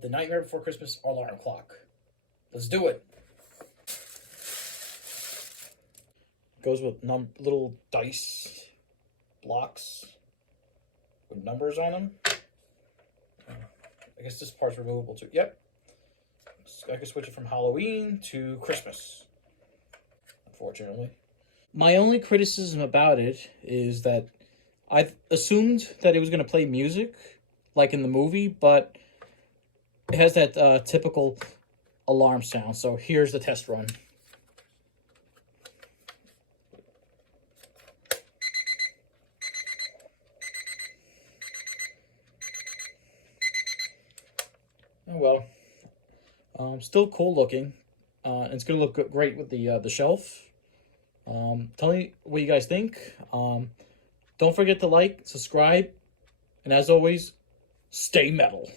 The Nightmare Before Christmas alarm clock. Let's do it. Goes with little dice blocks with numbers on them. I guess this part's removable too. Yep. I can switch it from Halloween to Christmas, unfortunately. My only criticism about it is that I assumed that it was going to play music like in the movie, but it has that typical alarm sound. So here's the test run. Oh well. Still cool looking. It's gonna look great with the shelf. Tell me what you guys think. Don't forget to like, subscribe, and as always, stay metal.